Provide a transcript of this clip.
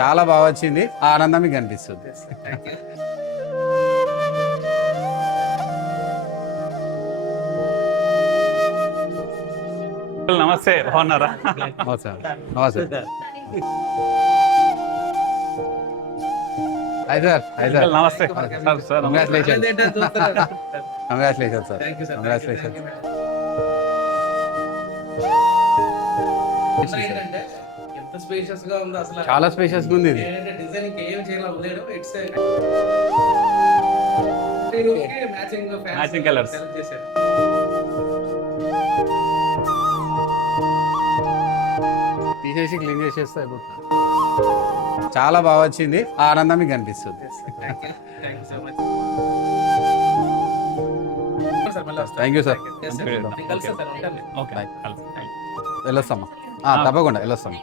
చాలా బాగా వచ్చింది. ఆ ఆనందం మీకు కనిపిస్తుంది. నమస్తే, బాగున్నారా? నమస్తే నమస్తే. Hi sir. Hi sir. నమస్తే sir. Sir congratulation. Congratulation sir. Congratulation. ఎంత స్పేషియస్ గా ఉందో అసలు. చాలా స్పేషియస్ గా ఉంది ఇది. డిజైన్ ఏం చేయాలి లేదు. It's matching colours. తీసేసి క్లీన్ చేసేస్తే అయిపోతుంది. చాలా బాగా వచ్చింది. ఆ ఆనందం మీకు కనిపిస్తుంది. Thank you sir. ఓకే, వెళ్ళొస్తామా? తప్పకుండా వెళ్ళొస్తాం.